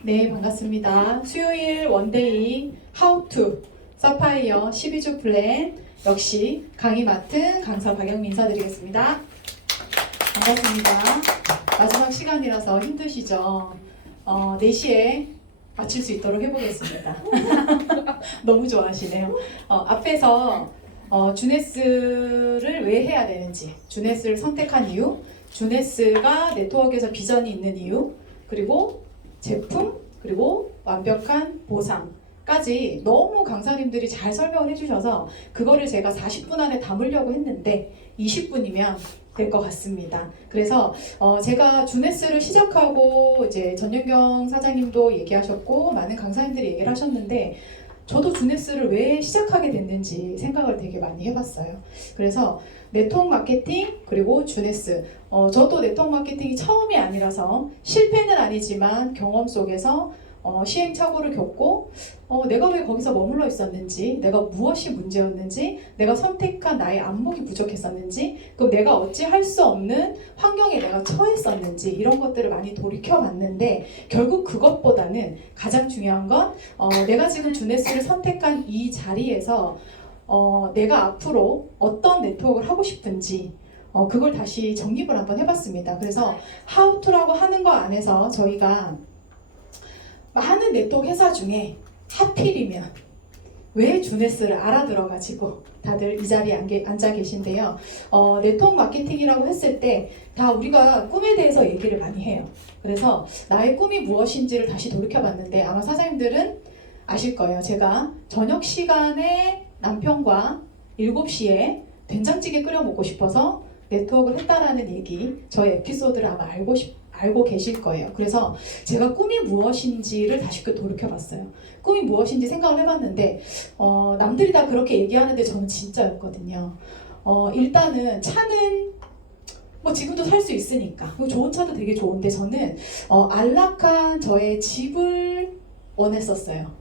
네, 반갑습니다. 수요일 원데이 How to 서파이어 12주 플랜 역시 강의 맡은 강사 박영민 인사드리겠습니다. 반갑습니다. 마지막 시간이라서 힘드시죠? 4시에 마칠 수 있도록 해보겠습니다. 너무 좋아하시네요. 앞에서 주네스를 왜 해야 되는지, 주네스를 선택한 이유, 주네스가 네트워크에서 비전이 있는 이유, 그리고 제품, 그리고 완벽한 보상까지 너무 강사님들이 잘 설명을 해주셔서 그거를 제가 40분 안에 담으려고 했는데 20분이면 될 것 같습니다. 그래서 제가 주네스를 시작하고 이제 전윤경 사장님도 얘기하셨고 많은 강사님들이 얘기를 하셨는데 저도 주네스를 왜 시작하게 됐는지 생각을 되게 많이 해봤어요. 그래서 네트워크 마케팅 그리고 주네스, 저도 네트워크 마케팅이 처음이 아니라서 실패는 아니지만 경험 속에서 시행착오를 겪고 내가 왜 거기서 머물러 있었는지, 내가 무엇이 문제였는지, 내가 선택한 나의 안목이 부족했었는지, 그럼 내가 어찌 할 수 없는 환경에 내가 처했었는지 이런 것들을 많이 돌이켜봤는데 결국 그것보다는 가장 중요한 건 내가 지금 주네스를 선택한 이 자리에서 내가 앞으로 어떤 네트워크를 하고 싶은지 그걸 다시 정립을 한번 해봤습니다. 그래서 How to라고 하는 거 안에서 저희가 많은 네트워크 회사 중에 하필이면 왜 주네스를 알아들어가지고 다들 이 자리에 앉아 계신데요. 네트워크 마케팅이라고 했을 때 다 우리가 꿈에 대해서 얘기를 많이 해요. 그래서 나의 꿈이 무엇인지를 다시 돌이켜봤는데 아마 사장님들은 아실 거예요. 제가 저녁 시간에 남편과 7시에 된장찌개 끓여 먹고 싶어서 네트워크를 했다라는 얘기, 저의 에피소드를 아마 알고 계실 거예요. 그래서 제가 꿈이 무엇인지를 다시 돌이켜봤어요. 꿈이 무엇인지 생각을 해봤는데 남들이 다 그렇게 얘기하는데 저는 진짜였거든요. 일단은 차는 뭐 지금도 살 수 있으니까 좋은 차도 되게 좋은데 저는 안락한 저의 집을 원했었어요.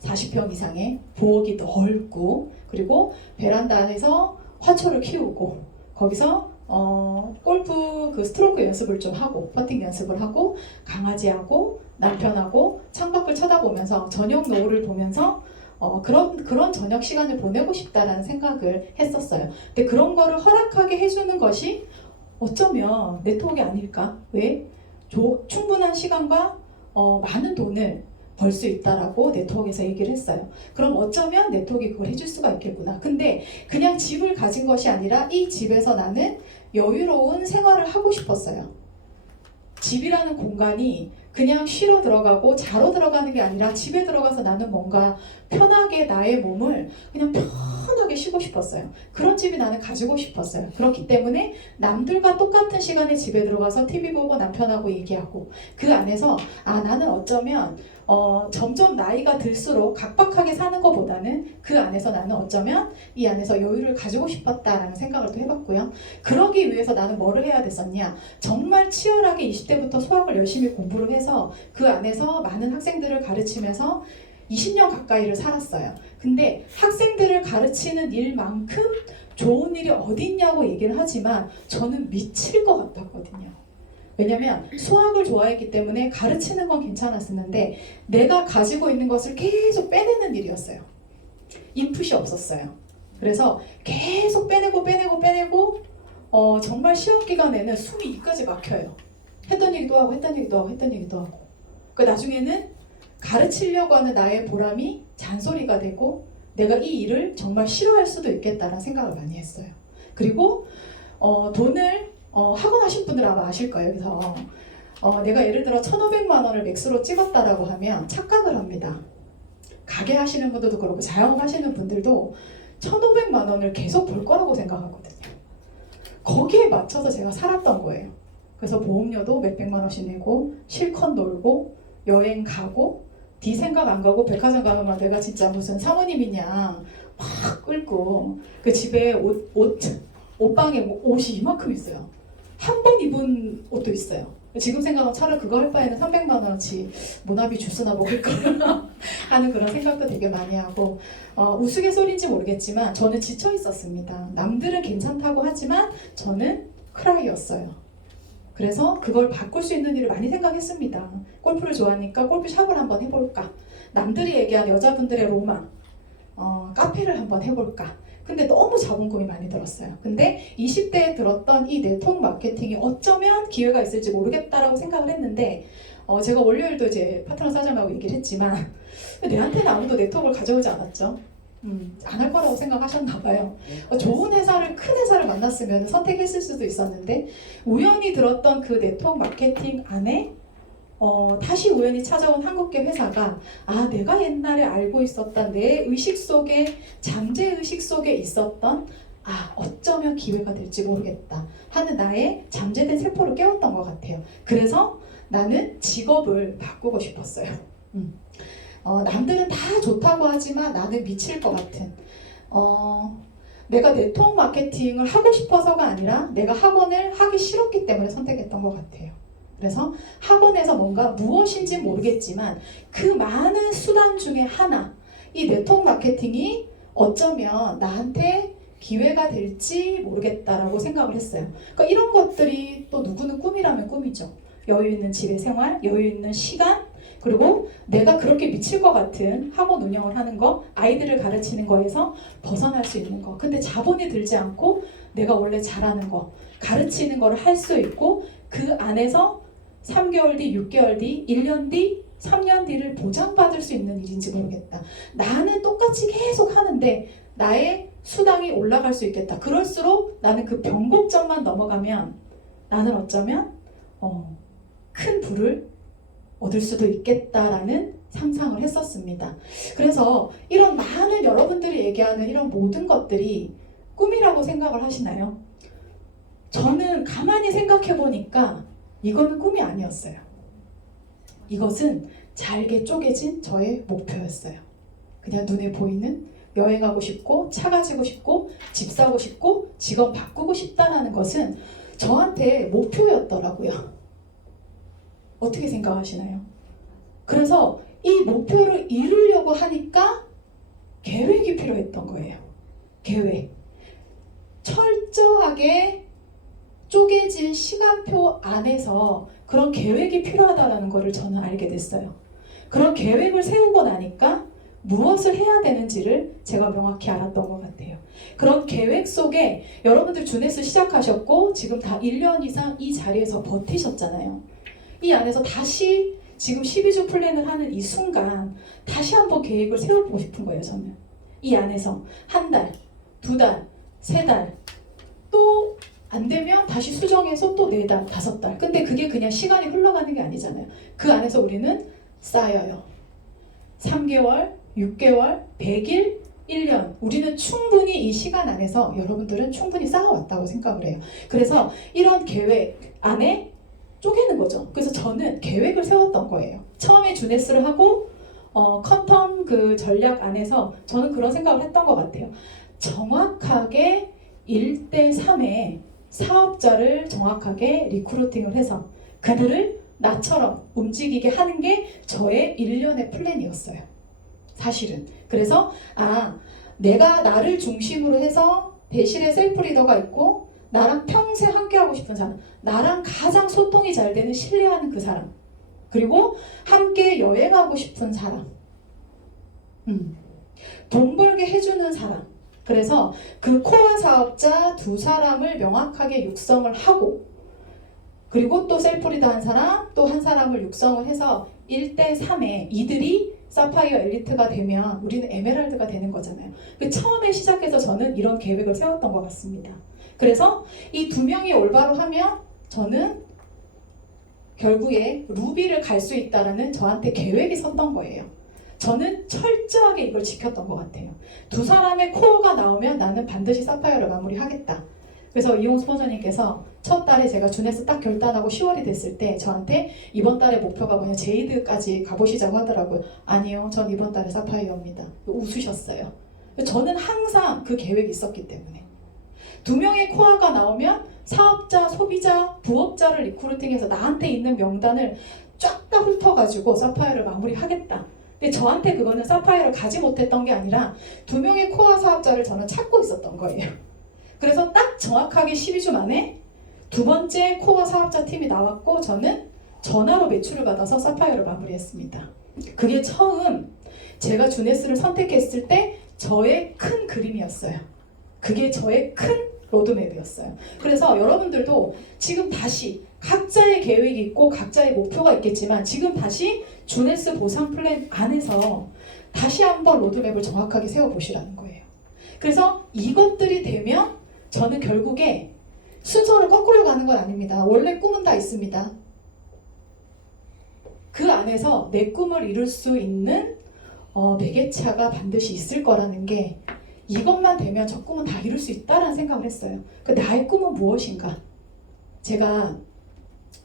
40평 이상의 부엌이 넓고 그리고 베란다에서 화초를 키우고 거기서 골프 그 스트로크 연습을 좀 하고 퍼팅 연습을 하고 강아지하고 남편하고 창밖을 쳐다보면서 저녁 노을을 보면서 그런 저녁 시간을 보내고 싶다라는 생각을 했었어요. 근데 그런 거를 허락하게 해주는 것이 어쩌면 네트워크가 아닐까? 왜? 충분한 시간과 많은 돈을 벌 수 있다라고 네트워크에서 얘기를 했어요. 그럼 어쩌면 네트워크가 그걸 해줄 수가 있겠구나. 근데 그냥 집을 가진 것이 아니라 이 집에서 나는 여유로운 생활을 하고 싶었어요. 집이라는 공간이 그냥 쉬러 들어가고 자러 들어가는 게 아니라 집에 들어가서 나는 뭔가 편하게 나의 몸을 그냥 편하게 쉬고 싶었어요. 그런 집이 나는 가지고 싶었어요. 그렇기 때문에 남들과 똑같은 시간에 집에 들어가서 TV 보고 남편하고 얘기하고 그 안에서 나는 어쩌면 점점 나이가 들수록 각박하게 사는 것보다는 그 안에서 나는 어쩌면 이 안에서 여유를 가지고 싶었다라는 생각을 또 해봤고요. 그러기 위해서 나는 뭐를 해야 됐었냐? 정말 치열하게 20대부터 수학을 열심히 공부를 해서 그 안에서 많은 학생들을 가르치면서 20년 가까이를 살았어요. 근데 학생들을 가르치는 일만큼 좋은 일이 어디 있냐고 얘기를 하지만 저는 미칠 것 같았거든요. 왜냐면 수학을 좋아했기 때문에 가르치는 건 괜찮았었는데 내가 가지고 있는 것을 계속 빼내는 일이었어요. 인풋이 없었어요. 그래서 계속 빼내고 정말 시험 기간에는 숨이 이까지 막혀요. 했던 얘기도 하고 했던 얘기도 하고 그 나중에는 가르치려고 하는 나의 보람이 잔소리가 되고 내가 이 일을 정말 싫어할 수도 있겠다라는 생각을 많이 했어요. 그리고 돈을 학원 하신 분들 아마 아실 거예요. 그래서 내가 예를 들어 1,500만 원을 맥스로 찍었다라고 하면 착각을 합니다. 가게 하시는 분들도 그렇고 자영업 하시는 분들도 1,500만 원을 계속 벌 거라고 생각하거든요. 거기에 맞춰서 제가 살았던 거예요. 그래서 보험료도 몇백만 원씩 내고 실컷 놀고 여행 가고 뒤 생각 안 가고 백화점 가면 내가 진짜 무슨 사모님이냐 막 끌고 그 집에 옷방에 옷이 이만큼 있어요. 한 번 입은 옷도 있어요. 지금 생각하면 차라리 그거 할 바에는 300만 원어치 모나비 주스나 먹을 거야 하는 그런 생각도 되게 많이 하고 우스갯소리인지 모르겠지만 저는 지쳐 있었습니다. 남들은 괜찮다고 하지만 저는 크라이였어요. 그래서 그걸 바꿀 수 있는 일을 많이 생각했습니다. 골프를 좋아하니까 골프샵을 한번 해볼까? 남들이 얘기한 여자분들의 로망, 카페를 한번 해볼까? 근데 너무 작은 꿈이 많이 들었어요. 근데 20대에 들었던 이 네트워크 마케팅이 어쩌면 기회가 있을지 모르겠다라고 생각을 했는데 제가 월요일도 이제 파트너 사장하고 얘기를 했지만 내한테는 아무도 네트워크를 가져오지 않았죠. 안 할 거라고 생각하셨나 봐요. 좋은 회사를, 큰 회사를 만났으면 선택했을 수도 있었는데 우연히 들었던 그 네트워크 마케팅 안에 다시 우연히 찾아온 한국계 회사가 내가 옛날에 알고 있었던 내 의식 속에, 잠재의식 속에 있었던 어쩌면 기회가 될지 모르겠다 하는 나의 잠재된 세포를 깨웠던 것 같아요. 그래서 나는 직업을 바꾸고 싶었어요. 남들은 다 좋다고 하지만 나는 미칠 것 같은 내가 네트워크 마케팅을 하고 싶어서가 아니라 내가 학원을 하기 싫었기 때문에 선택했던 것 같아요. 그래서 학원에서 뭔가 무엇인지 모르겠지만 그 많은 수단 중에 하나, 이 네트워크 마케팅이 어쩌면 나한테 기회가 될지 모르겠다라고 생각을 했어요. 그러니까 이런 것들이 또 누구는 꿈이라면 꿈이죠. 여유 있는 집의 생활, 여유 있는 시간, 그리고 내가 그렇게 미칠 것 같은 학원 운영을 하는 거, 아이들을 가르치는 거에서 벗어날 수 있는 거. 근데 자본이 들지 않고 내가 원래 잘하는 거, 가르치는 거를 할 수 있고 그 안에서 3개월 뒤, 6개월 뒤, 1년 뒤, 3년 뒤를 보장받을 수 있는 일인지 모르겠다. 나는 똑같이 계속 하는데 나의 수당이 올라갈 수 있겠다. 그럴수록 나는 그 변곡점만 넘어가면 나는 어쩌면 큰 부를 얻을 수도 있겠다라는 상상을 했었습니다. 그래서 이런 많은 여러분들이 얘기하는 이런 모든 것들이 꿈이라고 생각을 하시나요? 저는 가만히 생각해 보니까 이거는 꿈이 아니었어요. 이것은 잘게 쪼개진 저의 목표였어요. 그냥 눈에 보이는 여행하고 싶고 차 가지고 싶고 집 사고 싶고 직업 바꾸고 싶다라는 것은 저한테 목표였더라고요. 어떻게 생각하시나요? 그래서 이 목표를 이루려고 하니까 계획이 필요했던 거예요. 계획. 철저하게 쪼개진 시간표 안에서 그런 계획이 필요하다는 것을 저는 알게 됐어요. 그런 계획을 세우고 나니까 무엇을 해야 되는지를 제가 명확히 알았던 것 같아요. 그런 계획 속에 여러분들 주네스 시작하셨고 지금 다 1년 이상 이 자리에서 버티셨잖아요. 이 안에서 다시 지금 12주 플랜을 하는 이 순간 다시 한번 계획을 세워보고 싶은 거예요. 저는 이 안에서 한 달, 두 달, 세 달, 또 안 되면 다시 수정해서 또 4달, 5달. 근데 그게 그냥 시간이 흘러가는 게 아니잖아요. 그 안에서 우리는 쌓여요. 3개월, 6개월, 100일, 1년. 우리는 충분히 이 시간 안에서 여러분들은 충분히 쌓아왔다고 생각을 해요. 그래서 이런 계획 안에 쪼개는 거죠. 그래서 저는 계획을 세웠던 거예요. 처음에 주네스를 하고 컨텀 그 전략 안에서 저는 그런 생각을 했던 것 같아요. 정확하게 1대3의 사업자를 정확하게 리크루팅을 해서 그들을 나처럼 움직이게 하는 게 저의 1년의 플랜이었어요. 사실은. 그래서 내가 나를 중심으로 해서 대신에 셀프 리더가 있고 나랑 평생 함께하고 싶은 사람, 나랑 가장 소통이 잘 되는 신뢰하는 그 사람, 그리고 함께 여행하고 싶은 사람, 돈 벌게 해주는 사람. 그래서 그 코어 사업자 2사람을 명확하게 육성을 하고 그리고 또 셀프 리더 한 사람, 또 한 사람을 육성을 해서 1대3에 이들이 사파이어 엘리트가 되면 우리는 에메랄드가 되는 거잖아요. 처음에 시작해서 저는 이런 계획을 세웠던 것 같습니다. 그래서 이 2명이 올바로 하면 저는 결국에 루비를 갈 수 있다라는 저한테 계획이 섰던 거예요. 저는 철저하게 이걸 지켰던 것 같아요. 2사람의 코어가 나오면 나는 반드시 사파이어를 마무리하겠다. 그래서 이용 스폰서님께서 첫 달에 제가 주네스 딱 결단하고 10월이 됐을 때 저한테 이번 달의 목표가 뭐냐, 제이드까지 가보시자고 하더라고요. 아니요, 전 이번 달에 사파이어입니다. 웃으셨어요. 저는 항상 그 계획이 있었기 때문에 2명의 코어가 나오면 사업자, 소비자, 부업자를 리크루팅해서 나한테 있는 명단을 쫙 다 훑어가지고 사파이어를 마무리하겠다. 근데 저한테 그거는 사파이어를 가지 못했던 게 아니라 2명의 코어 사업자를 저는 찾고 있었던 거예요. 그래서 딱 정확하게 12주 만에 두 번째 코어 사업자 팀이 나왔고 저는 전화로 매출을 받아서 사파이어를 마무리했습니다. 그게 처음 제가 주네스를 선택했을 때 저의 큰 그림이었어요. 그게 저의 큰 로드맵이었어요. 그래서 여러분들도 지금 다시 각자의 계획이 있고 각자의 목표가 있겠지만 지금 다시 주네스 보상 플랜 안에서 다시 한번 로드맵을 정확하게 세워보시라는 거예요. 그래서 이것들이 되면 저는 결국에 순서를 거꾸로 가는 건 아닙니다. 원래 꿈은 다 있습니다. 그 안에서 내 꿈을 이룰 수 있는 매개차가 반드시 있을 거라는 게 이것만 되면 저 꿈은 다 이룰 수 있다라는 생각을 했어요. 그 나의 꿈은 무엇인가? 제가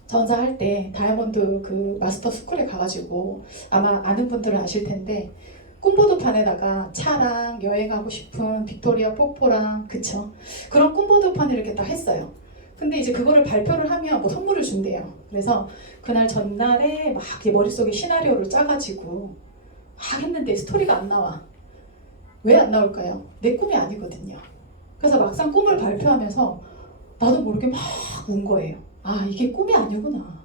전사할 때 다이아몬드 그 마스터 스쿨에 가가지고 아마 아는 분들은 아실 텐데 꿈보드판에다가 차랑 여행하고 싶은 빅토리아 폭포랑 그쵸? 그런 꿈보드판을 이렇게 다 했어요. 근데 이제 그거를 발표를 하면 뭐 선물을 준대요. 그래서 그날 전날에 막 머릿속에 시나리오를 짜가지고 막 했는데 스토리가 안 나와. 왜 안 나올까요? 내 꿈이 아니거든요. 그래서 막상 꿈을 발표하면서 나도 모르게 막 운 거예요. 아, 이게 꿈이 아니구나.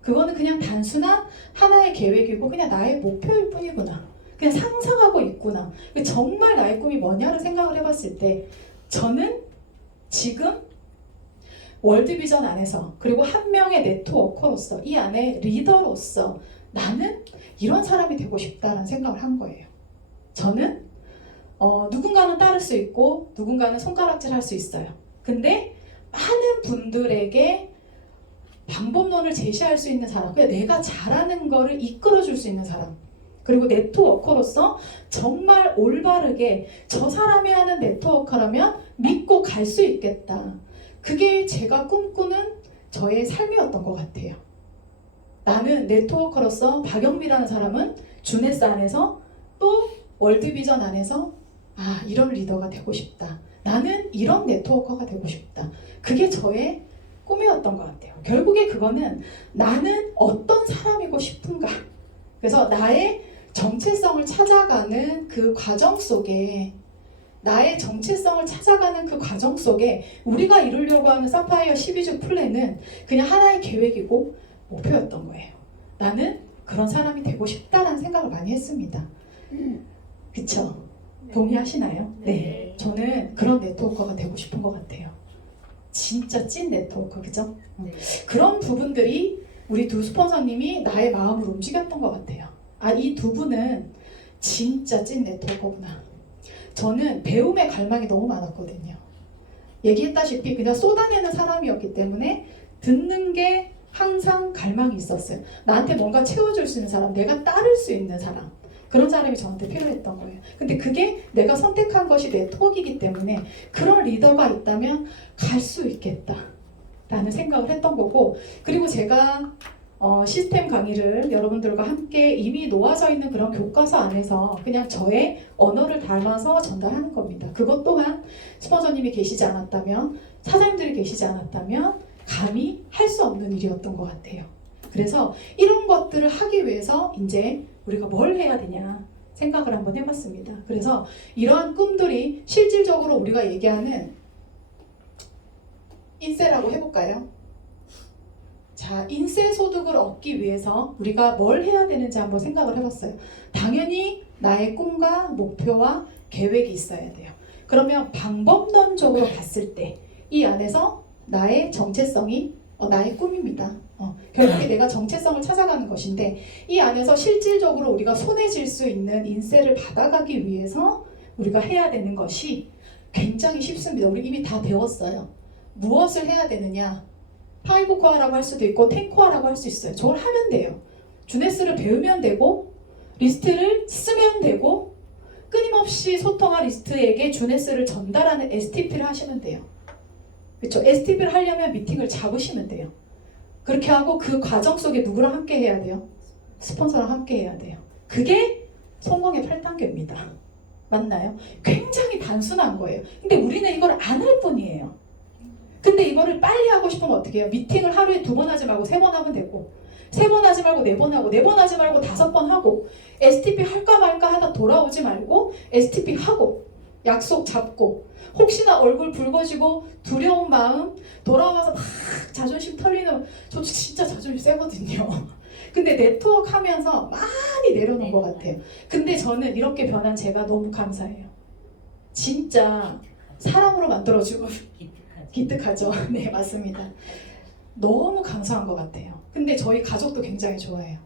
그거는 그냥 단순한 하나의 계획이고 그냥 나의 목표일 뿐이구나. 그냥 상상하고 있구나. 정말 나의 꿈이 뭐냐를 생각을 해봤을 때 저는 지금 월드비전 안에서 그리고 한 명의 네트워커로서 이 안에 리더로서 나는 이런 사람이 되고 싶다라는 생각을 한 거예요. 저는 누군가는 따를 수 있고 누군가는 손가락질 할 수 있어요. 근데 많은 분들에게 방법론을 제시할 수 있는 사람, 그냥 내가 잘하는 거를 이끌어줄 수 있는 사람, 그리고 네트워커로서 정말 올바르게 저 사람이 하는 네트워커라면 믿고 갈 수 있겠다. 그게 제가 꿈꾸는 저의 삶이었던 것 같아요. 나는 네트워커로서 박영미라는 사람은 주네스 안에서 또 월드비전 안에서 이런 리더가 되고 싶다. 나는 이런 네트워커가 되고 싶다. 그게 저의 꿈이었던 것 같아요. 결국에 그거는 나는 어떤 사람이고 싶은가. 그래서 나의 정체성을 찾아가는 그 과정 속에 우리가 이루려고 하는 사파이어 12주 플랜은 그냥 하나의 계획이고 목표였던 거예요. 나는 그런 사람이 되고 싶다라는 생각을 많이 했습니다. 그쵸? 동의하시나요? 네. 저는 그런 네트워커가 되고 싶은 것 같아요. 진짜 찐 네트워커, 그죠? 그런 부분들이 우리 두 스폰서님이 나의 마음을 움직였던 것 같아요. 이 두 분은 진짜 찐 네트워커구나. 저는 배움의 갈망이 너무 많았거든요. 얘기했다시피 그냥 쏟아내는 사람이었기 때문에 듣는 게 항상 갈망이 있었어요. 나한테 뭔가 채워줄 수 있는 사람, 내가 따를 수 있는 사람, 그런 사람이 저한테 필요했던 거예요. 근데 그게 내가 선택한 것이 네트워크이기 때문에 그런 리더가 있다면 갈 수 있겠다 라는 생각을 했던 거고, 그리고 제가 시스템 강의를 여러분들과 함께 이미 놓아져 있는 그런 교과서 안에서 그냥 저의 언어를 담아서 전달하는 겁니다. 그것 또한 스폰서님이 계시지 않았다면, 사장님들이 계시지 않았다면 감히 할 수 없는 일이었던 것 같아요. 그래서 이런 것들을 하기 위해서 이제 우리가 뭘 해야 되냐 생각을 한번 해봤습니다. 그래서 이러한 꿈들이 실질적으로 우리가 얘기하는 인세라고 해볼까요? 자, 인세 소득을 얻기 위해서 우리가 뭘 해야 되는지 한번 생각을 해봤어요. 당연히 나의 꿈과 목표와 계획이 있어야 돼요. 그러면 방법론적으로 봤을 때 이 안에서 나의 정체성이 나의 꿈입니다. 결국에 내가 정체성을 찾아가는 것인데, 이 안에서 실질적으로 우리가 손에 쥘 수 있는 인세를 받아가기 위해서 우리가 해야 되는 것이 굉장히 쉽습니다. 우리 이미 다 배웠어요. 무엇을 해야 되느냐? 5코어라고 할 수도 있고 10코어라고 할 수 있어요. 저걸 하면 돼요. 주네스를 배우면 되고 리스트를 쓰면 되고 끊임없이 소통한 리스트에게 주네스를 전달하는 STP를 하시면 돼요. 그렇죠? STP를 하려면 미팅을 잡으시면 돼요. 그렇게 하고 그 과정 속에 누구랑 함께 해야 돼요? 스폰서랑 함께 해야 돼요. 그게 성공의 8단계입니다. 맞나요? 굉장히 단순한 거예요. 근데 우리는 이걸 안 할 뿐이에요. 근데 이거를 빨리 하고 싶으면 어떻게 해요? 미팅을 하루에 2번 하지 말고 3번 하면 되고, 3번 하지 말고 4번 하고, 4번 하지 말고 5번 하고, STP 할까 말까 하다 돌아오지 말고 STP 하고, 약속 잡고 혹시나 얼굴 붉어지고 두려운 마음 돌아와서 막 자존심 털리는 저도 진짜 자존심 세거든요. 근데 네트워크 하면서 많이 내려놓은 것 같아요. 근데 저는 이렇게 변한 제가 너무 감사해요. 진짜 사람으로 만들어주고 기특하죠. 네, 맞습니다. 너무 감사한 것 같아요. 근데 저희 가족도 굉장히 좋아해요.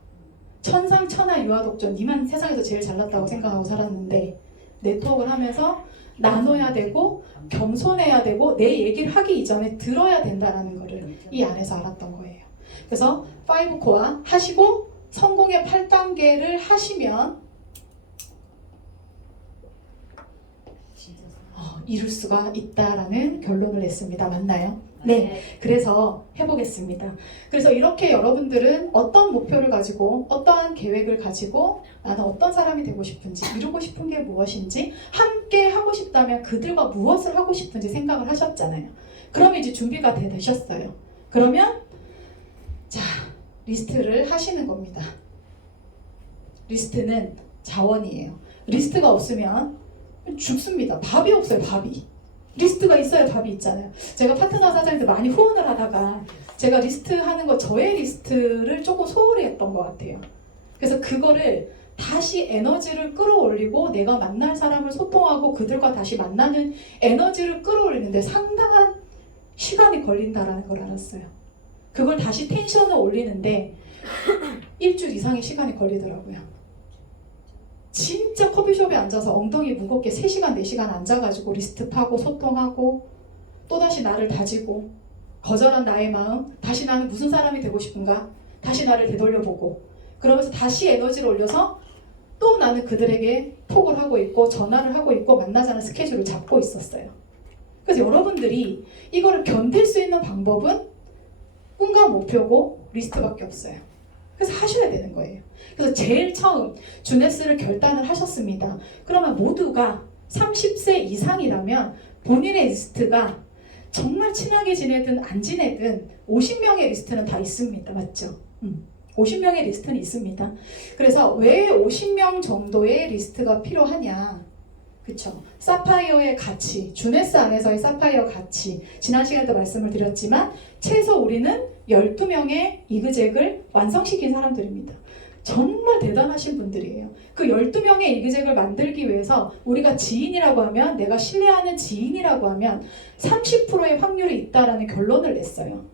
천상천하 유아독존 니만 세상에서 제일 잘났다고 생각하고 살았는데 네트워크를 하면서 나눠야 되고 겸손해야 되고 내 얘기를 하기 이전에 들어야 된다는 거를 이 안에서 알았던 거예요. 그래서 5코어 하시고 성공의 8단계를 하시면 이룰 수가 있다라는 결론을 냈습니다. 맞나요? 네, 그래서 해보겠습니다. 그래서 이렇게 여러분들은 어떤 목표를 가지고 어떠한 계획을 가지고 나는 어떤 사람이 되고 싶은지 이루고 싶은 게 무엇인지 함께 하고 싶다면 그들과 무엇을 하고 싶은지 생각을 하셨잖아요. 그러면 이제 준비가 되셨어요. 그러면 자, 리스트를 하시는 겁니다. 리스트는 자원이에요. 리스트가 없으면 죽습니다. 밥이 없어요. 밥이. 리스트가 있어야 밥이 있잖아요. 제가 파트너 사장님들 많이 후원을 하다가 제가 리스트 하는 거 저의 리스트를 조금 소홀히 했던 것 같아요. 그래서 그거를 다시 에너지를 끌어올리고 내가 만날 사람을 소통하고 그들과 다시 만나는 에너지를 끌어올리는데 상당한 시간이 걸린다라는 걸 알았어요. 그걸 다시 텐션을 올리는데 일주일 이상의 시간이 걸리더라고요. 진짜 커피숍에 앉아서 엉덩이 무겁게 3시간, 4시간 앉아가지고 리스트 파고 소통하고 또다시 나를 다지고 거절한 나의 마음, 다시 나는 무슨 사람이 되고 싶은가? 다시 나를 되돌려보고 그러면서 다시 에너지를 올려서 또 나는 그들에게 톡을 하고 있고 전화를 하고 있고 만나자는 스케줄을 잡고 있었어요. 그래서 여러분들이 이거를 견딜 수 있는 방법은 꿈과 목표고 리스트밖에 없어요. 그래서 하셔야 되는 거예요. 그래서 제일 처음 주네스를 결단을 하셨습니다. 그러면 모두가 30세 이상이라면 본인의 리스트가 정말 친하게 지내든 안 지내든 50명의 리스트는 다 있습니다. 맞죠? 50명의 리스트는 있습니다. 그래서 왜 50명 정도의 리스트가 필요하냐? 그쵸? 사파이어의 가치, 주네스 안에서의 사파이어 가치 지난 시간에도 말씀을 드렸지만 최소 우리는 12명의 이그젝을 완성시킨 사람들입니다. 정말 대단하신 분들이에요. 그 12명의 이그젝을 만들기 위해서 우리가 지인이라고 하면 내가 신뢰하는 지인이라고 하면 30%의 확률이 있다라는 결론을 냈어요.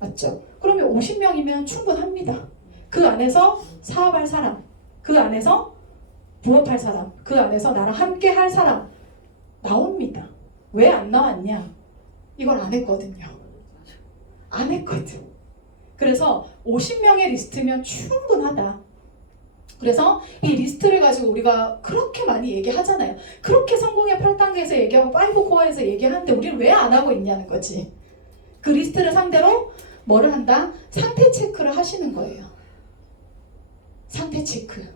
맞죠? 그러면 50명이면 충분합니다. 그 안에서 사업할 사람, 그 안에서 부업할 사람, 그 안에서 나랑 함께 할 사람 나옵니다. 왜 안 나왔냐? 이걸 안 했거든요. 안 했거든. 그래서 50명의 리스트면 충분하다. 그래서 이 리스트를 가지고 우리가 그렇게 많이 얘기하잖아요. 그렇게 성공의 8단계에서 얘기하고 5코어에서 얘기하는데 우리는 왜 안 하고 있냐는 거지. 그 리스트를 상대로 뭐를 한다? 상태 체크를 하시는 거예요. 상태 체크.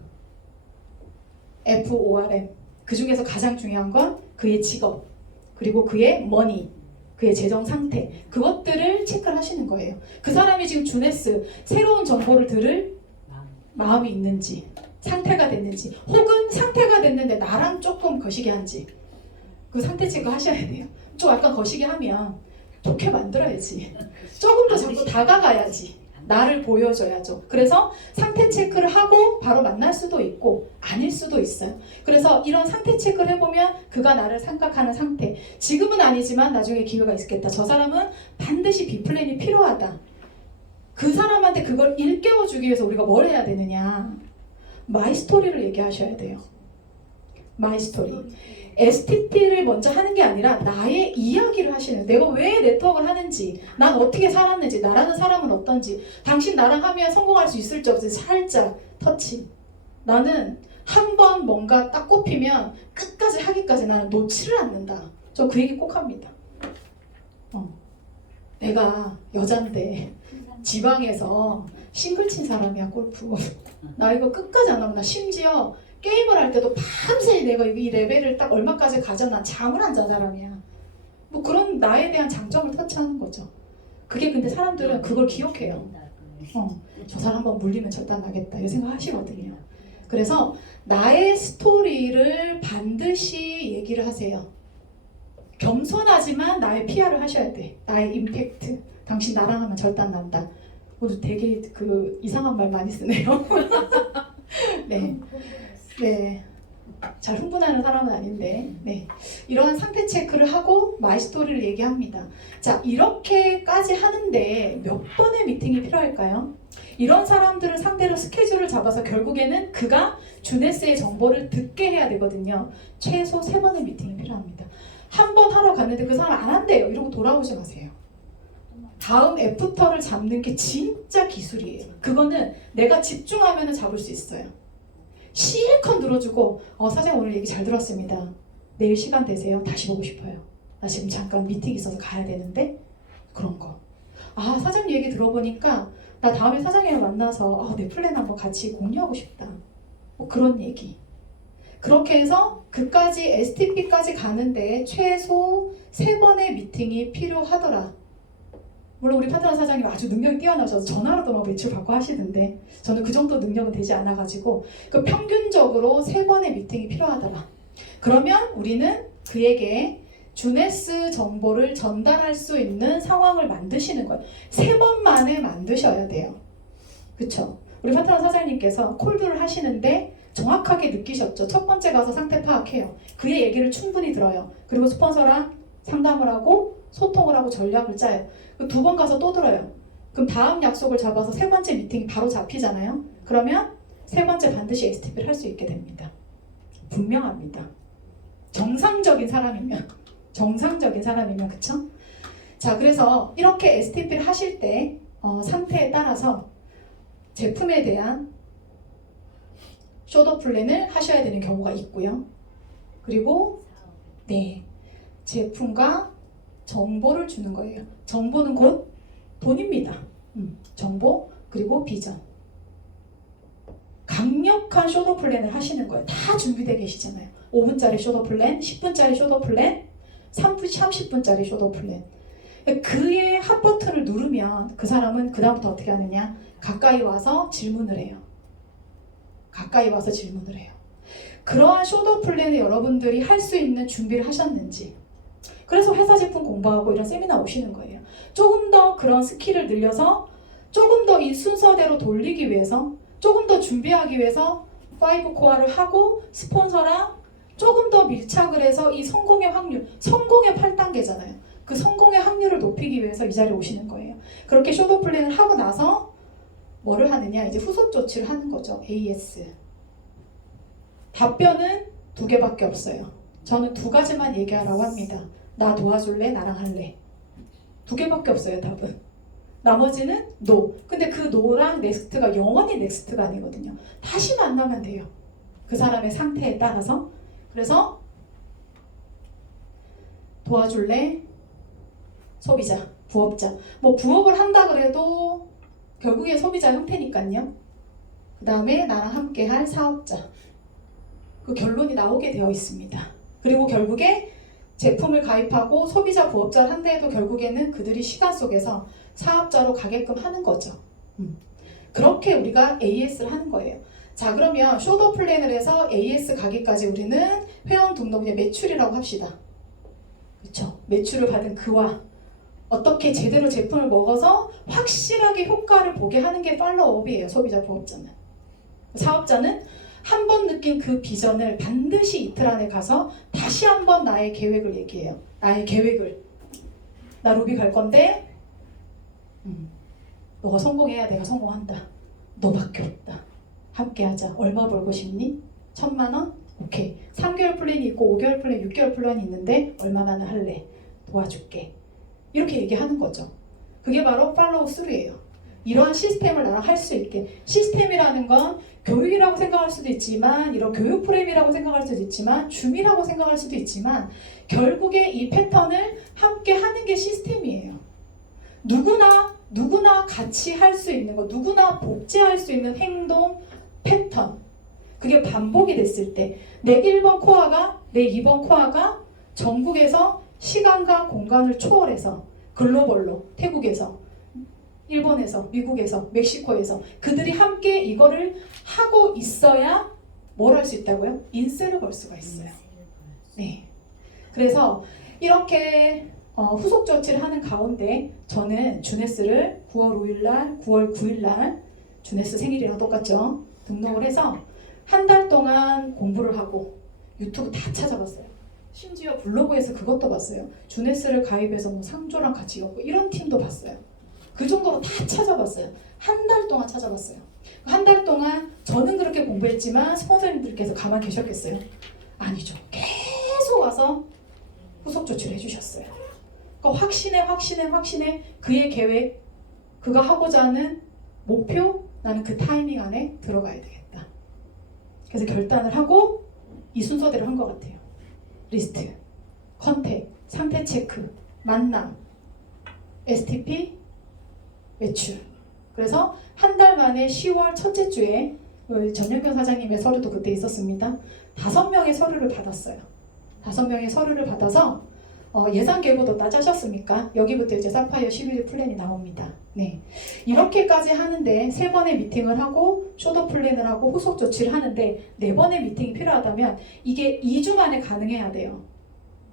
FORM. 그 중에서 가장 중요한 건 그의 직업, 그리고 그의 머니, 그의 재정 상태, 그것들을 체크를 하시는 거예요. 그 사람이 지금 주네스, 새로운 정보를 들을 마음이 있는지, 상태가 됐는지, 혹은 상태가 됐는데 나랑 조금 거시기 한지, 그 상태 체크 하셔야 돼요. 좀 약간 거시기 하면 좋게 만들어야지. 조금 더 자꾸 다가가야지. 나를 보여줘야죠. 그래서 상태 체크를 하고 바로 만날 수도 있고 아닐 수도 있어요. 그래서 이런 상태 체크를 해보면 그가 나를 생각하는 상태, 지금은 아니지만 나중에 기회가 있겠다. 저 사람은 반드시 B플랜이 필요하다. 그 사람한테 그걸 일깨워주기 위해서 우리가 뭘 해야 되느냐? 마이 스토리를 얘기하셔야 돼요. 마이 스토리. STT를 먼저 하는 게 아니라 나의 이야기를 하시는, 내가 왜 네트워크를 하는지, 난 어떻게 살았는지, 나라는 사람은 어떤지, 당신 나랑 하면 성공할 수 있을지 없을지 살짝 터치. 나는 한 번 뭔가 딱 꼽히면 끝까지 하기까지 나는 놓지를 않는다. 저 그 얘기 꼭 합니다. 내가 여잔데 지방에서 싱글 친 사람이야, 골프. 나 이거 끝까지 안 하면 나 심지어 게임을 할 때도 밤새 내가 이 레벨을 딱 얼마까지 가져 난 잠을 안 잔 사람이야. 뭐 그런 나에 대한 장점을 터치하는 거죠. 그게 근데 사람들은 그걸 기억해요. 저 사람 한번 물리면 절대 안 나겠다 이 생각 하시거든요. 그래서 나의 스토리를 반드시 얘기를 하세요. 겸손하지만 나의 PR을 하셔야 돼. 나의 임팩트. 당신 나랑 하면 절대 안 난다. 모두 되게 그 이상한 말 많이 쓰네요. 네. 네. 잘 흥분하는 사람은 아닌데, 네. 이러한 상태 체크를 하고 마이 스토리를 얘기합니다. 자, 이렇게까지 하는데 몇 번의 미팅이 필요할까요? 이런 사람들을 상대로 스케줄을 잡아서 결국에는 그가 주네스의 정보를 듣게 해야 되거든요. 최소 3번의 미팅이 필요합니다. 한 번 하러 갔는데 그 사람 안 한대요. 이러고 돌아오지 마세요. 다음 애프터를 잡는 게 진짜 기술이에요. 그거는 내가 집중하면 잡을 수 있어요. 실컷 들어주고 사장님 오늘 얘기 잘 들었습니다. 내일 시간 되세요? 다시 보고 싶어요. 나 지금 잠깐 미팅 있어서 가야 되는데 그런 거. 사장님 얘기 들어보니까 나 다음에 사장님을 만나서 내 플랜 한번 같이 공유하고 싶다. 뭐 그런 얘기. 그렇게 해서 그까지 STP까지 가는데 최소 3번의 미팅이 필요하더라. 물론 우리 파트너 사장님 아주 능력이 뛰어나셔서 전화로도 막 매출 받고 하시는데 저는 그 정도 능력은 되지 않아가지고 그 평균적으로 3번의 미팅이 필요하더라. 그러면 우리는 그에게 주네스 정보를 전달할 수 있는 상황을 만드시는 거예요. 3번 만에 만드셔야 돼요. 그쵸? 우리 파트너 사장님께서 콜드를 하시는데 정확하게 느끼셨죠? 첫 번째 가서 상태 파악해요. 그의 얘기를 충분히 들어요. 그리고 스폰서랑 상담을 하고 소통을 하고 전략을 짜요. 2번 가서 또 들어요. 그럼 다음 약속을 잡아서 3번째 미팅이 바로 잡히잖아요. 그러면 3번째 반드시 STP를 할 수 있게 됩니다. 분명합니다. 정상적인 사람이면 그쵸? 자, 그래서 이렇게 STP를 하실 때 상태에 따라서 제품에 대한 쇼더 플랜을 하셔야 되는 경우가 있고요. 그리고 네, 제품과 정보를 주는 거예요. 정보는 곧 돈입니다. 정보 그리고 비전. 강력한 쇼더 플랜을 하시는 거예요. 다 준비되어 계시잖아요. 5분짜리 쇼더 플랜, 10분짜리 쇼더 플랜, 30분짜리 쇼더 플랜. 그의 핫 버튼을 누르면 그 사람은 그 다음부터 어떻게 하느냐? 가까이 와서 질문을 해요. 그러한 쇼더 플랜을 여러분들이 할 수 있는 준비를 하셨는지. 그래서 회사 제품 공부하고 이런 세미나 오시는 거예요. 조금 더 그런 스킬을 늘려서 조금 더 이 순서대로 돌리기 위해서 조금 더 준비하기 위해서 5코어를 하고 스폰서랑 조금 더 밀착을 해서 이 성공의 확률, 성공의 8단계잖아요. 그 성공의 확률을 높이기 위해서 이 자리에 오시는 거예요. 그렇게 쇼더 플랜을 하고 나서 뭐를 하느냐? 이제 후속 조치를 하는 거죠. AS. 답변은 2개밖에 없어요. 저는 2가지만 얘기하라고 합니다. 나 도와줄래? 나랑 할래? 2개밖에 없어요, 답은. 나머지는 NO. 근데 그 NO랑 NEXT가 영원히 NEXT가 아니거든요. 다시 만나면 돼요. 그 사람의 상태에 따라서. 그래서 도와줄래? 소비자, 부업자. 뭐 부업을 한다 그래도 결국에 소비자 형태니까요. 그 다음에 나랑 함께 할 사업자. 그 결론이 나오게 되어 있습니다. 그리고 결국에 제품을 가입하고 소비자, 부업자를 한다 해도 결국에는 그들이 시간 속에서 사업자로 가게끔 하는 거죠. 그렇게 우리가 AS를 하는 거예요. 자, 그러면 쇼더 플랜을 해서 AS 가기까지 우리는 회원 등록의 매출이라고 합시다. 그렇죠? 매출을 받은 그와 어떻게 제대로 제품을 먹어서 확실하게 효과를 보게 하는 게 팔로우업이에요. 소비자, 부업자는. 사업자는 한 번 느낀 그 비전을 반드시 이틀 안에 가서 다시 한번 나의 계획을 얘기해요. 나의 계획을. 나 루비 갈 건데 너가 성공해야 내가 성공한다. 너밖에 없다. 함께 하자. 얼마 벌고 싶니? 1,000만 원? 오케이. 3개월 플랜이 있고 5개월 플랜, 6개월 플랜이 있는데 얼마나 할래? 도와줄게. 이렇게 얘기하는 거죠. 그게 바로 팔로우 스루예요. 이러한 시스템을 나랑 할 수 있게. 시스템이라는 건 교육이라고 생각할 수도 있지만 이런 교육 프레임이라고 생각할 수도 있지만 줌이라고 생각할 수도 있지만 결국에 이 패턴을 함께 하는 게 시스템이에요. 누구나 같이 할 수 있는 거, 누구나 복제할 수 있는 행동 패턴. 그게 반복이 됐을 때 내 1번 코어가 내 2번 코어가 전국에서 시간과 공간을 초월해서 글로벌로 태국에서 일본에서, 미국에서, 멕시코에서 그들이 함께 이거를 하고 있어야 뭘 할 수 있다고요? 인세를 벌 수가 있어요. 네. 그래서 이렇게 후속 조치를 하는 가운데 저는 주네스를 9월 5일날, 9월 9일날 주네스 생일이랑 똑같죠? 등록을 해서 한 달 동안 공부를 하고 유튜브 다 찾아봤어요. 심지어 블로그에서 그것도 봤어요. 주네스를 가입해서 뭐 상조랑 같이 엮고 이런 팀도 봤어요. 그 정도로 다 찾아봤어요. 한 달 동안 찾아봤어요. 한 달 동안 저는 그렇게 공부했지만 스폰서님들께서 가만 계셨겠어요? 아니죠. 계속 와서 후속 조치를 해주셨어요. 그러니까 확신해 그의 계획, 그가 하고자 하는 목표, 나는 그 타이밍 안에 들어가야 되겠다. 그래서 결단을 하고 이 순서대로 한 것 같아요. 리스트, 컨택, 상태 체크, 만남, STP, 매출. 그래서 한 달 만에 10월 첫째 주에 전영경 사장님의 서류도 그때 있었습니다. 5명의 서류를 받았어요. 5명의 서류를 받아서 예산 계획도 다 짜셨습니까? 여기부터 이제 사파이어 11일 플랜이 나옵니다. 네, 이렇게까지 하는데 3번의 미팅을 하고 쇼더 플랜을 하고 후속 조치를 하는데 4번의 미팅이 필요하다면 이게 2주 만에 가능해야 돼요.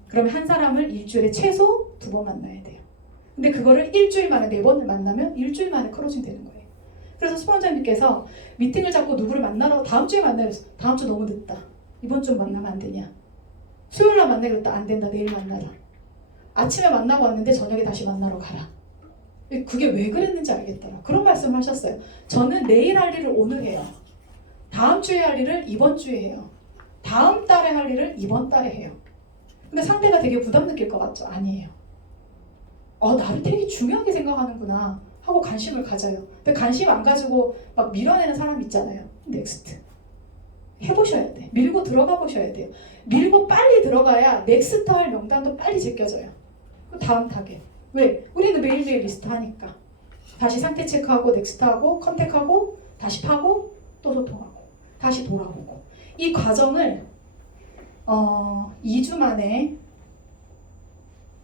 그러면 한 사람을 일주일에 최소 2번 만나야 돼요. 근데 그거를 일주일 만에 4번을 만나면 일주일 만에 클로징 되는 거예요. 그래서 스폰서님께서 미팅을 잡고 누구를 만나러 다음 주에 만나요. 다음 주 너무 늦다. 이번 주 만나면 안 되냐? 수요일날 만나기로 했다. 안 된다. 내일 만나라. 아침에 만나고 왔는데 저녁에 다시 만나러 가라. 그게 왜 그랬는지 알겠더라. 그런 말씀을 하셨어요. 저는 내일 할 일을 오늘 해요. 다음 주에 할 일을 이번 주에 해요. 다음 달에 할 일을 이번 달에 해요. 근데 상대가 되게 부담 느낄 것 같죠? 아니에요. 나를 되게 중요하게 생각하는구나 하고 관심을 가져요. 근데 관심 안 가지고 막 밀어내는 사람 있잖아요. 넥스트. 해보셔야 돼. 밀고 들어가 보셔야 돼요. 밀고 빨리 들어가야 넥스트 할 명단도 빨리 제껴져요. 다음 타겟. 왜? 우리는 매일매일 리스트 하니까. 다시 상태 체크하고 넥스트하고 컨택하고 다시 파고 또 소통하고 다시 돌아오고 이 과정을 2주 만에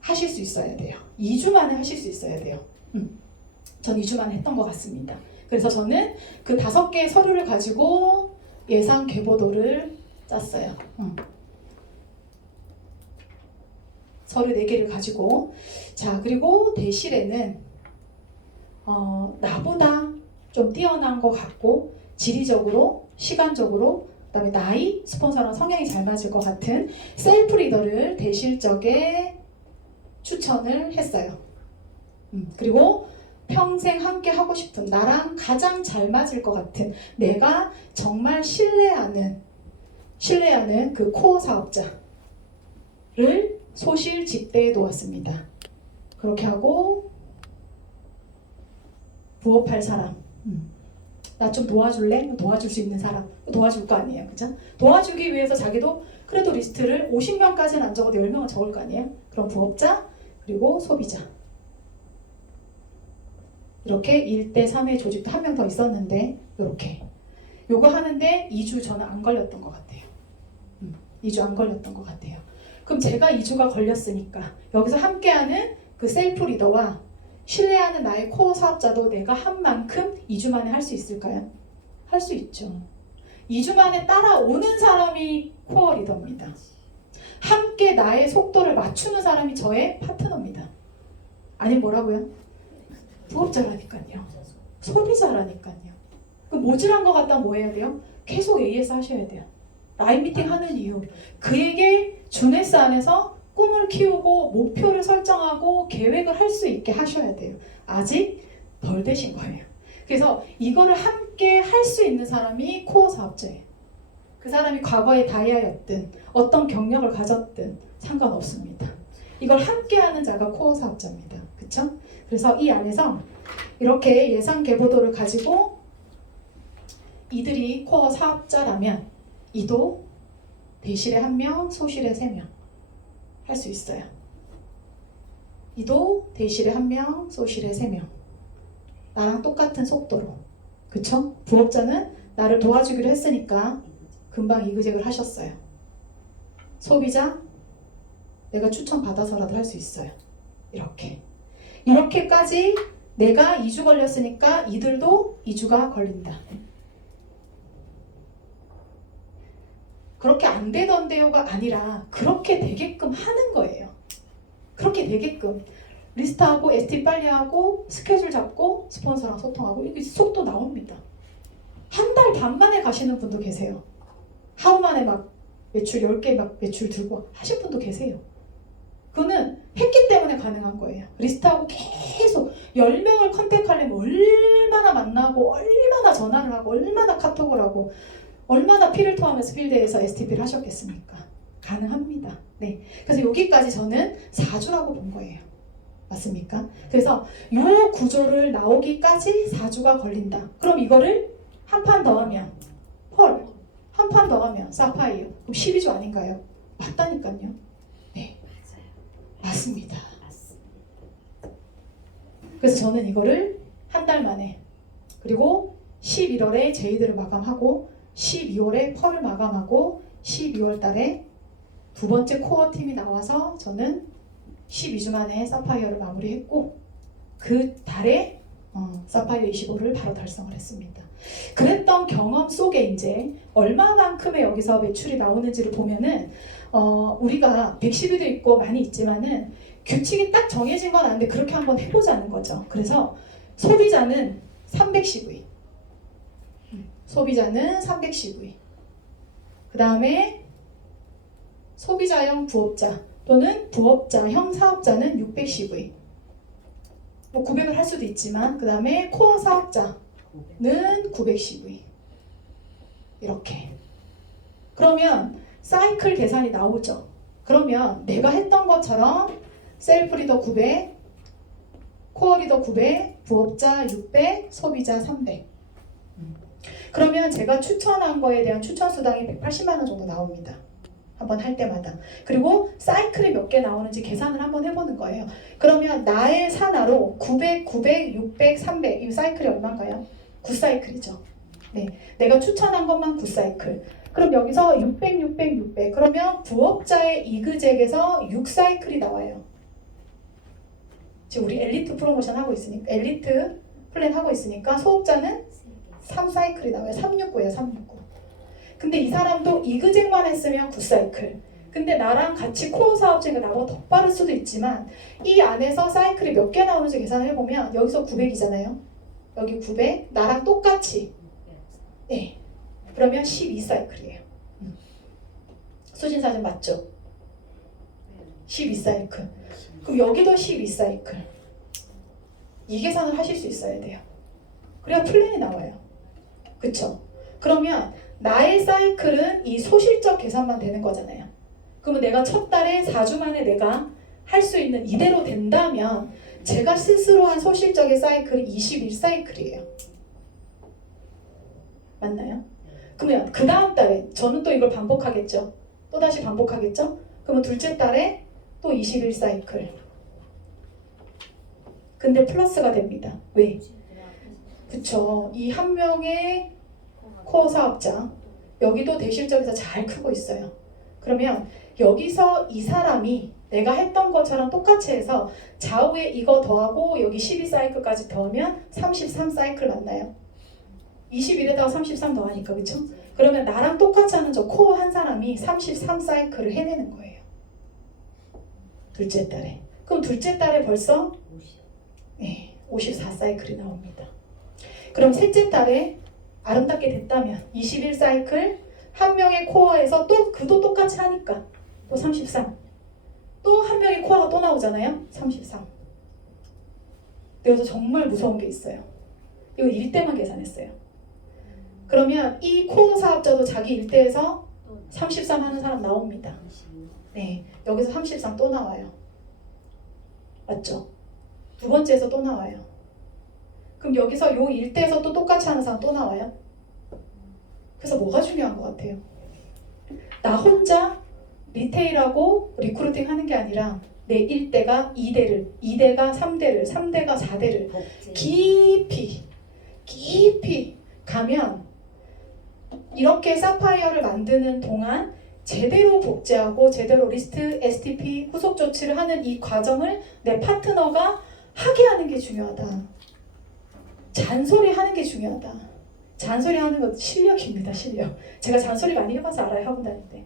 하실 수 있어야 돼요. 2주 만에 하실 수 있어야 돼요. 전 2주 만에 했던 것 같습니다. 그래서 저는 그 5개의 서류를 가지고 예상 계보도를 짰어요. 서류 4개를 가지고. 자, 그리고 대실에는 나보다 좀 뛰어난 것 같고 지리적으로, 시간적으로, 그 다음에 나이, 스폰서랑 성향이 잘 맞을 것 같은 셀프 리더를 대실적에 추천을 했어요. 그리고 평생 함께 하고 싶은, 나랑 가장 잘 맞을 것 같은, 내가 정말 신뢰하는 그 코어 사업자를 소실 직대에 놓았습니다. 그렇게 하고 부업할 사람, 나 좀 도와줄래? 도와줄 수 있는 사람 도와줄 거 아니에요, 그죠? 도와주기 위해서 자기도 그래도 리스트를 50명까지는 안 적어도 10명은 적을 거 아니에요? 그럼 부업자 그리고 소비자 이렇게 1대 3의 조직도 한 명 더 있었는데 이렇게 요거 하는데 2주 저는 안 걸렸던 것 같아요. 2주 안 걸렸던 것 같아요. 그럼 제가 2주가 걸렸으니까 여기서 함께하는 그 셀프 리더와 신뢰하는 나의 코어 사업자도 내가 한 만큼 2주 만에 할 수 있을까요? 할 수 있죠. 2주 만에 따라오는 사람이 코어 리더입니다. 함께 나의 속도를 맞추는 사람이 저의 파트너입니다. 아니 뭐라고요? 부업자라니까요. 소비자라니까요. 그 모질한 것 같다면 뭐 해야 돼요? 계속 AS 하셔야 돼요. 라인 미팅 하는 이유, 그에게 주네스 안에서 꿈을 키우고 목표를 설정하고 계획을 할 수 있게 하셔야 돼요. 아직 덜 되신 거예요. 그래서 이거를 함께 할 수 있는 사람이 코어 사업자예요. 그 사람이 과거에 다이아였든 어떤 경력을 가졌든 상관없습니다. 이걸 함께 하는 자가 코어 사업자입니다. 그쵸? 그래서 이 안에서 이렇게 예상 계보도를 가지고 이들이 코어 사업자라면 이도 대실에 1명, 소실에 3명 할 수 있어요. 이도 대실에 1명, 소실에 3명. 나랑 똑같은 속도로. 그쵸? 부업자는 나를 도와주기로 했으니까 금방 이그젝을 하셨어요. 소비자, 내가 추천 받아서라도 할 수 있어요. 이렇게까지 내가 2주 걸렸으니까 이들도 2주가 걸린다. 그렇게 안 되던데요가 아니라 그렇게 되게끔 하는 거예요. 그렇게 되게끔 리스트하고 ST 빨리 하고 스케줄 잡고 스폰서랑 소통하고 이게 속도 나옵니다. 한 달 반 만에 가시는 분도 계세요. 하루 만에 막 매출 10개 막 매출 들고 하신 분도 계세요. 그거는 했기 때문에 가능한 거예요. 리스트하고 계속 10명을 컨택하려면 얼마나 만나고 얼마나 전화를 하고 얼마나 카톡을 하고 얼마나 피를 토하면서 필드에서 STP를 하셨겠습니까? 가능합니다. 네. 그래서 여기까지 저는 4주라고 본 거예요. 맞습니까? 그래서 이 구조를 나오기까지 4주가 걸린다. 그럼 이거를 한 판 더 하면 펄, 한 판 더 하면 사파이어. 그럼 12주 아닌가요? 맞다니까요. 네. 맞습니다. 그래서 저는 이거를 한 달 만에 그리고 11월에 제이드를 마감하고 12월에 펄을 마감하고 12월 달에 두 번째 코어 팀이 나와서 저는 12주 만에 사파이어를 마무리했고 그 달에 사파이어 25를 바로 달성을 했습니다. 그랬던 경험 속에 이제 얼마만큼의 여기서 매출이 나오는지를 보면은 우리가 110위도 있고 많이 있지만은 규칙이 딱 정해진 건 아닌데 그렇게 한번 해보자는 거죠. 그래서 소비자는 310위, 소비자는 310위, 그 다음에 소비자형 부업자 또는 부업자형 사업자는 610위, 뭐 900을 할 수도 있지만 그 다음에 코어 사업자는 910위 이렇게. 그러면 사이클 계산이 나오죠. 그러면 내가 했던 것처럼 셀프 리더 900, 코어 리더 900, 부업자 600, 소비자 300. 그러면 제가 추천한 거에 대한 추천 수당이 180만 원 정도 나옵니다. 한번 할 때마다. 그리고 사이클이 몇 개 나오는지 계산을 한번 해보는 거예요. 그러면 나의 산하로 900, 900, 600, 300 이 사이클이 얼마인가요? 9사이클이죠. 네, 내가 추천한 것만 9사이클. 그럼 여기서 600, 600, 600 그러면 부업자의 이그젝에서 6사이클이 나와요. 지금 우리 엘리트 프로모션 하고 있으니까 엘리트 플랜 하고 있으니까 소업자는 3사이클이 나와요. 369예요. 369. 근데 이 사람도 이그젝만 했으면 9사이클. 근데 나랑 같이 코어 사업자니까 나보다 더 빠를 수도 있지만 이 안에서 사이클이 몇 개 나오는지 계산을 해보면 여기서 900이잖아요. 여기 900, 나랑 똑같이. 네. 그러면 12사이클이에요. 수진사진 맞죠? 12사이클. 그럼 여기도 12사이클. 이 계산을 하실 수 있어야 돼요. 그래야 플랜이 나와요. 그쵸? 그러면 나의 사이클은 이 소실적 계산만 되는 거잖아요. 그러면 내가 첫 달에 4주 만에 내가 할 수 있는 이대로 된다면 제가 스스로 한 소실적의 사이클이 21사이클이에요. 맞나요? 그러면 그 다음 달에 저는 또 이걸 반복하겠죠. 또다시 반복하겠죠. 그러면 둘째 달에 또 21사이클. 근데 플러스가 됩니다. 왜? 그쵸. 이 한 명의 코어 사업자 여기도 대실적에서 잘 크고 있어요. 그러면 여기서 이 사람이 내가 했던 것처럼 똑같이 해서 좌우에 이거 더하고 여기 12사이클까지 더하면 33사이클 맞나요? 21에다가 33 더하니까 그쵸? 그러면 나랑 똑같이 하는 저 코어 한 사람이 33사이클을 해내는 거예요. 둘째 달에. 그럼 둘째 달에 벌써 54사이클이 나옵니다. 그럼 셋째 달에 아름답게 됐다면 21사이클 한 명의 코어에서 또 그도 똑같이 하니까 또 33. 또 한 명의 코어가 또 나오잖아요. 33. 여기서 정말 무서운 게 있어요. 이거 일대만 계산했어요. 그러면 이 코어 사업자도 자기 일대에서 33 하는 사람 나옵니다. 네, 여기서 33 또 나와요. 맞죠? 두 번째에서 또 나와요. 그럼 여기서 요 일대에서 또 똑같이 하는 사람 또 나와요. 그래서 뭐가 중요한 것 같아요? 나 혼자 리테일하고 리크루팅 하는 게 아니라 내 1대가 2대를, 2대가 3대를, 3대가 4대를 깊이 가면 이렇게 사파이어를 만드는 동안 제대로 복제하고 제대로 리스트, STP, 후속 조치를 하는 이 과정을 내 파트너가 하게 하는 게 중요하다. 잔소리 하는 게 중요하다. 잔소리 하는 건 실력입니다. 실력. 제가 잔소리 많이 해봐서 알아요. 학원 다닐 때.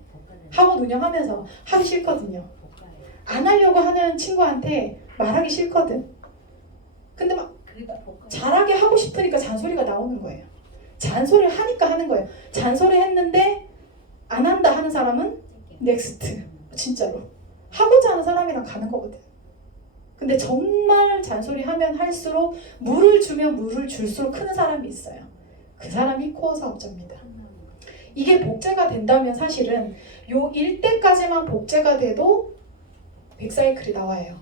학원 운영하면서 하기 싫거든요. 안 하려고 하는 친구한테 말하기 싫거든. 근데 막 잘하게 하고 싶으니까 잔소리가 나오는 거예요. 잔소리를 하니까 하는 거예요. 잔소리 했는데 안 한다 하는 사람은 넥스트. 진짜로. 하고자 하는 사람이랑 가는 거거든. 근데 정말 잔소리 하면 할수록 물을 주면 물을 줄수록 크는 사람이 있어요. 그 사람이 코어 사업자입니다. 이게 복제가 된다면 사실은 요 1대까지만 복제가 돼도 100사이클이 나와요.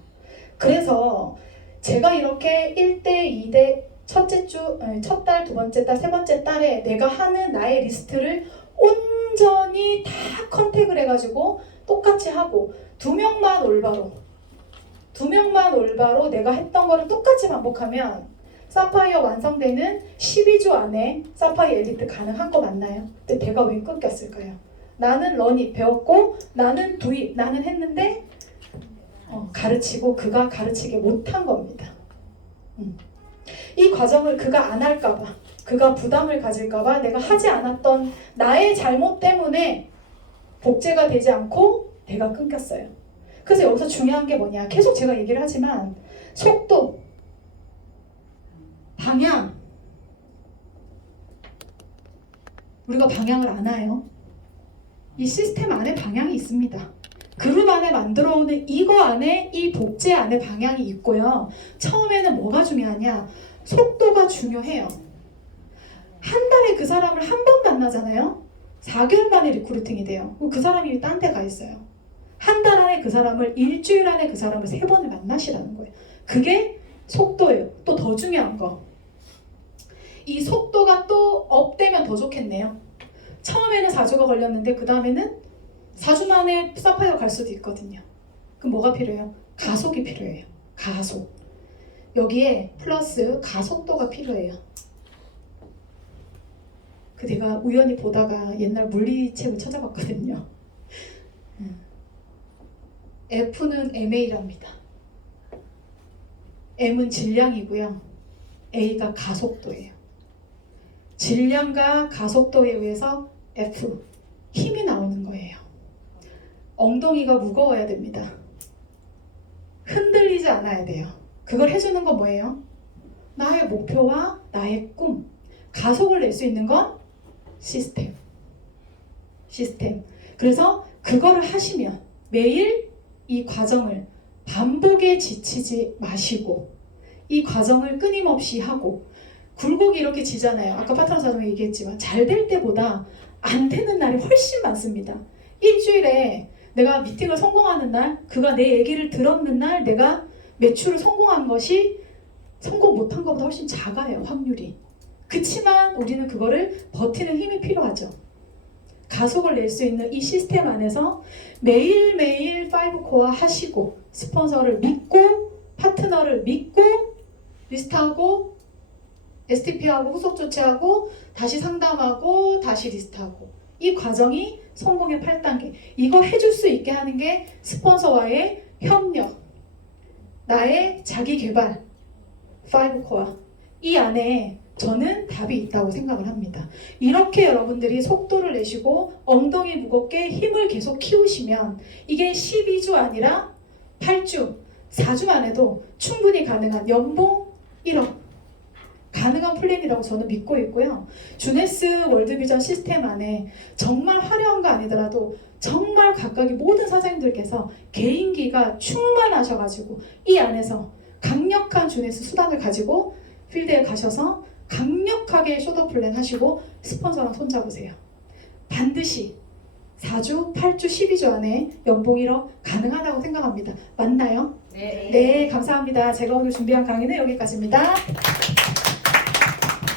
그래서 제가 이렇게 1대, 2대, 첫째 주, 첫 달, 두 번째 달, 세 번째 달에 내가 하는 나의 리스트를 온전히 다 컨택을 해가지고 똑같이 하고 두 명만 올바로 내가 했던 거를 똑같이 반복하면 사파이어 완성되는 12주 안에 사파이어 엘리트 가능한 거 맞나요? 근데 배가 왜 끊겼을까요? 나는 러닝 배웠고 나는 도입 나는 했는데 가르치고 그가 가르치게 못한 겁니다. 이 과정을 그가 안 할까봐 그가 부담을 가질까봐 내가 하지 않았던 나의 잘못 때문에 복제가 되지 않고 배가 끊겼어요. 그래서 여기서 중요한 게 뭐냐, 계속 제가 얘기를 하지만 속도, 방향, 우리가 방향을 아나요? 이 시스템 안에 방향이 있습니다. 그룹 안에 만들어오는 이거 안에 이 복제 안에 방향이 있고요. 처음에는 뭐가 중요하냐? 속도가 중요해요. 한 달에 그 사람을 한 번 만나잖아요. 4개월 만에 리크루팅이 돼요. 그 사람이 이미 딴 데 가 있어요. 한 달 안에 그 사람을, 일주일 안에 그 사람을 3번을 만나시라는 거예요. 그게 속도예요. 또 더 중요한 거. 이 속도가 또 업되면 더 좋겠네요. 처음에는 4주가 걸렸는데 그 다음에는 4주 만에 사파이어 갈 수도 있거든요. 그럼 뭐가 필요해요? 가속이 필요해요. 가속. 여기에 플러스 가속도가 필요해요. 그 내가 우연히 보다가 옛날 물리책을 찾아봤거든요. F는 MA랍니다. M은 질량이고요. A가 가속도예요. 질량과 가속도에 의해서 F, 힘이 나오는 거예요. 엉덩이가 무거워야 됩니다. 흔들리지 않아야 돼요. 그걸 해주는 건 뭐예요? 나의 목표와 나의 꿈, 가속을 낼 수 있는 건 시스템. 그래서 그거를 하시면 매일 이 과정을 반복에 지치지 마시고 이 과정을 끊임없이 하고, 굴곡이 이렇게 지잖아요. 아까 파트너 사정에 얘기했지만 잘 될 때보다 안 되는 날이 훨씬 많습니다. 일주일에 내가 미팅을 성공하는 날, 그가 내 얘기를 들었는 날 내가 매출을 성공한 것이 성공 못한 것보다 훨씬 작아요, 확률이. 그치만 우리는 그거를 버티는 힘이 필요하죠. 가속을 낼 수 있는 이 시스템 안에서 매일매일 5코어 하시고, 스폰서를 믿고, 파트너를 믿고, 리스트하고, STP하고, 후속 조치하고, 다시 상담하고, 다시 리스트하고, 이 과정이 성공의 8단계. 이거 해줄 수 있게 하는 게 스폰서와의 협력, 나의 자기 개발, 5코어. 이 안에 저는 답이 있다고 생각을 합니다. 이렇게 여러분들이 속도를 내시고 엉덩이 무겁게 힘을 계속 키우시면 이게 12주 아니라 8주, 4주만 해도 충분히 가능한 연봉 1억 가능한 플랜이라고 저는 믿고 있고요. 주네스 월드비전 시스템 안에 정말 화려한 거 아니더라도 정말 각각의 모든 사장님들께서 개인기가 충만하셔가지고 이 안에서 강력한 주네스 수단을 가지고 필드에 가셔서 강력하게 쇼더 플랜 하시고 스폰서랑 손잡으세요. 반드시 4주, 8주, 12주 안에 연봉 1억 가능하다고 생각합니다. 맞나요? 네. 네, 감사합니다. 제가 오늘 준비한 강의는 여기까지입니다.